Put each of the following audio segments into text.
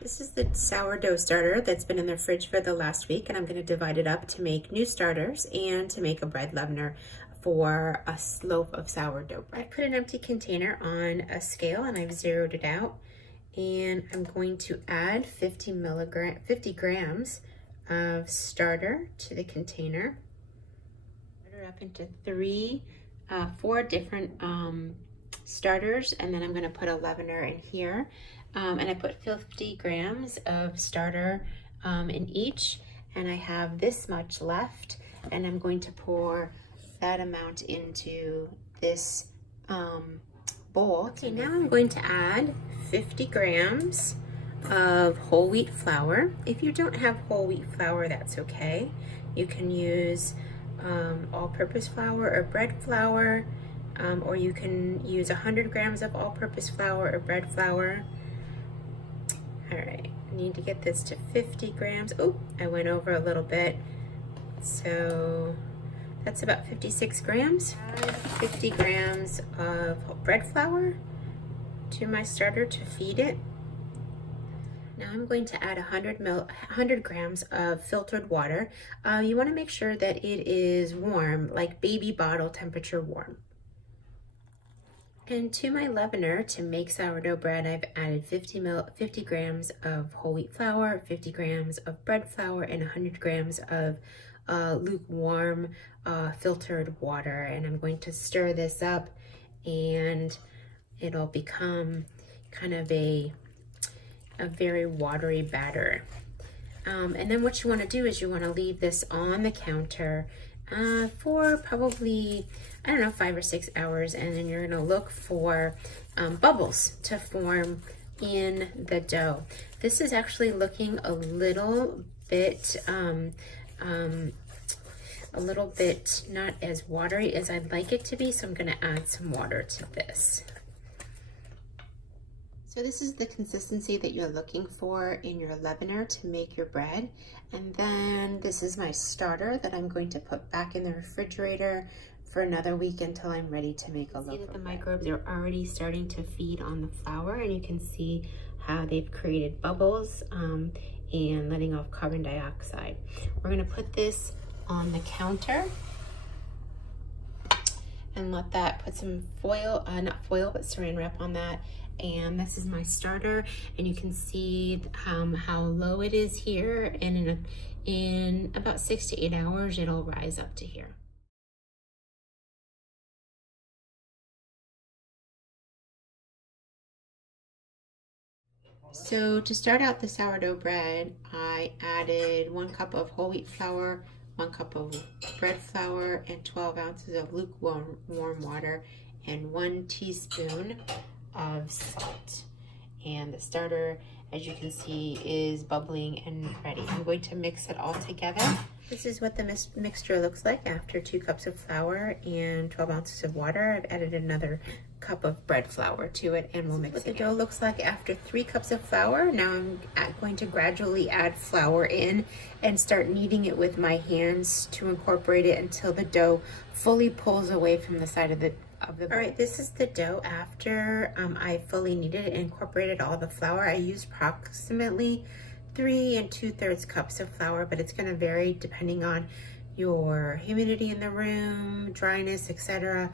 This is the sourdough starter that's been in the fridge for the last week, and I'm going to divide it up to make new starters and to make a bread leavener for a loaf of sourdough bread. I put an empty container on a scale and I've zeroed it out, and I'm going to add 50 grams of starter to the container. Put it up into four different starters, and then I'm going to put a leavener in here. And I put 50 grams of starter in each, and I have this much left, and I'm going to pour that amount into this bowl. Okay, now I'm going to add 50 grams of whole wheat flour. If you don't have whole wheat flour, that's okay. You can use all-purpose flour or bread flour, or you can use 100 grams of all-purpose flour or bread flour. All right, I need to get this to 50 grams. Oh, I went over a little bit. So that's about 56 grams. Add 50 grams of bread flour to my starter to feed it. Now I'm going to add 100 grams of filtered water. You want to make sure that it is warm, like baby bottle temperature warm. And to my leavener to make sourdough bread, I've added 50 grams of whole wheat flour, 50 grams of bread flour, and 100 grams of lukewarm filtered water. And I'm going to stir this up, and it'll become kind of a very watery batter. And then what you want to do is you want to leave this on the counter for probably, I don't know, 5 or 6 hours, and then you're going to look for bubbles to form in the dough. This is actually looking a little bit not as watery as I'd like it to be, so I'm going to add some water to this. So this is the consistency that you're looking for in your leavener to make your bread. And then this is my starter that I'm going to put back in the refrigerator for another week until I'm ready to make a loaf of bread. See that the microbes are already starting to feed on the flour, and you can see how they've created bubbles and letting off carbon dioxide. We're going to put this on the counter and let that, put some foil, not foil, but saran wrap on that. And this is my starter, and you can see how low it is here, and in about 6 to 8 hours it'll rise up to here. So to start out the sourdough bread, I added 1 cup of whole wheat flour, 1 cup of bread flour, and 12 ounces of lukewarm water, and 1 teaspoon of salt. And the starter, as you can see, is bubbling and ready. I'm going to mix it all together. This is what the mixture looks like after 2 cups of flour and 12 ounces of water. I've added another cup of bread flour to it, and we'll mix it. What the dough looks like after 3 cups of flour. Now I'm going to gradually add flour in and start kneading it with my hands to incorporate it until the dough fully pulls away from the side of the bowl. All right, this is the dough after I fully kneaded and incorporated all the flour. I used approximately 3 2/3 cups of flour, but it's going to vary depending on your humidity in the room, dryness, etc.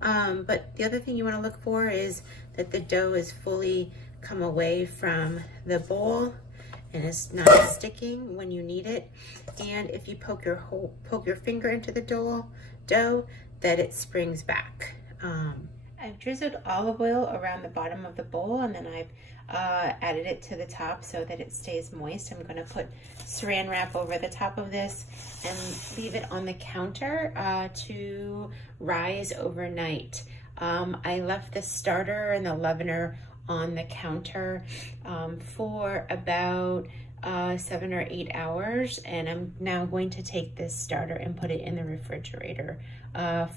But the other thing you want to look for is that the dough is fully come away from the bowl and it's not sticking when you knead it. And if you poke your finger into the dough, that it springs back. I've drizzled olive oil around the bottom of the bowl, and then I've added it to the top so that it stays moist. I'm going to put saran wrap over the top of this and leave it on the counter to rise overnight. I left the starter and the leavener on the counter for about 7 or 8 hours, and I'm now going to take this starter and put it in the refrigerator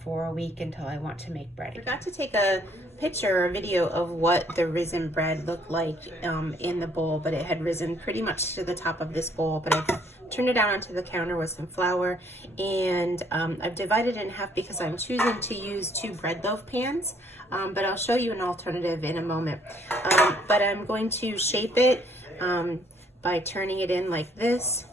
for a week until I want to make bread. I forgot to take a picture or video of what the risen bread looked like in the bowl, but it had risen pretty much to the top of this bowl, but I've turned it out onto the counter with some flour, and I've divided it in half because I'm choosing to use 2 bread loaf pans, but I'll show you an alternative in a moment. But I'm going to shape it by turning it in like this,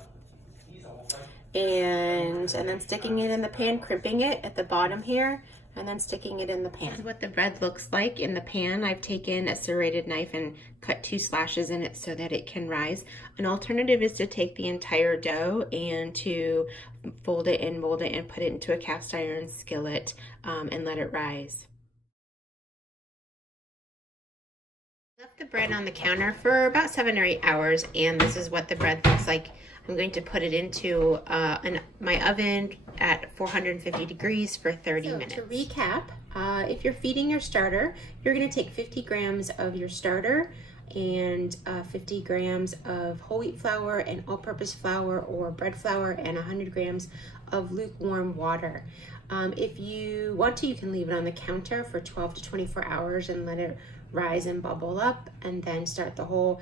and then sticking it in the pan, crimping it at the bottom here, and then sticking it in the pan. This is what the bread looks like in the pan. I've taken a serrated knife and cut 2 slashes in it so that it can rise. An alternative is to take the entire dough and to fold it and mold it and put it into a cast iron skillet and let it rise. Left the bread on the counter for about 7 or 8 hours, and this is what the bread looks like. I'm going to put it into my oven at 450 degrees for 30 minutes. To recap, if you're feeding your starter, you're going to take 50 grams of your starter and 50 grams of whole wheat flour and all-purpose flour or bread flour and 100 grams of lukewarm water. If you want to, you can leave it on the counter for 12 to 24 hours and let it rise and bubble up, and then start the whole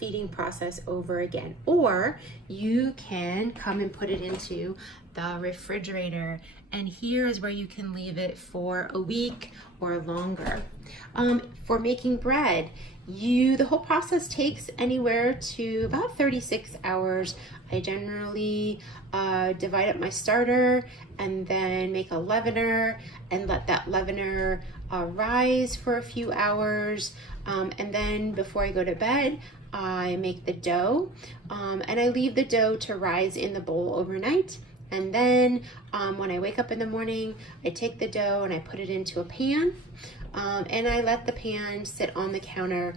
feeding process over again. Or you can come and put it into the refrigerator, and here is where you can leave it for a week or longer. For making bread, the whole process takes anywhere to about 36 hours. I generally divide up my starter and then make a leavener and let that leavener rise for a few hours, and then before I go to bed I make the dough, and I leave the dough to rise in the bowl overnight, and then when I wake up in the morning I take the dough and I put it into a pan, and I let the pan sit on the counter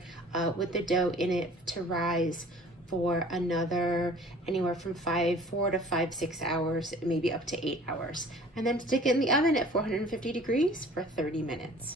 with the dough in it to rise for another anywhere from 4 to 6 hours, maybe up to 8 hours, and then stick it in the oven at 450 degrees for 30 minutes.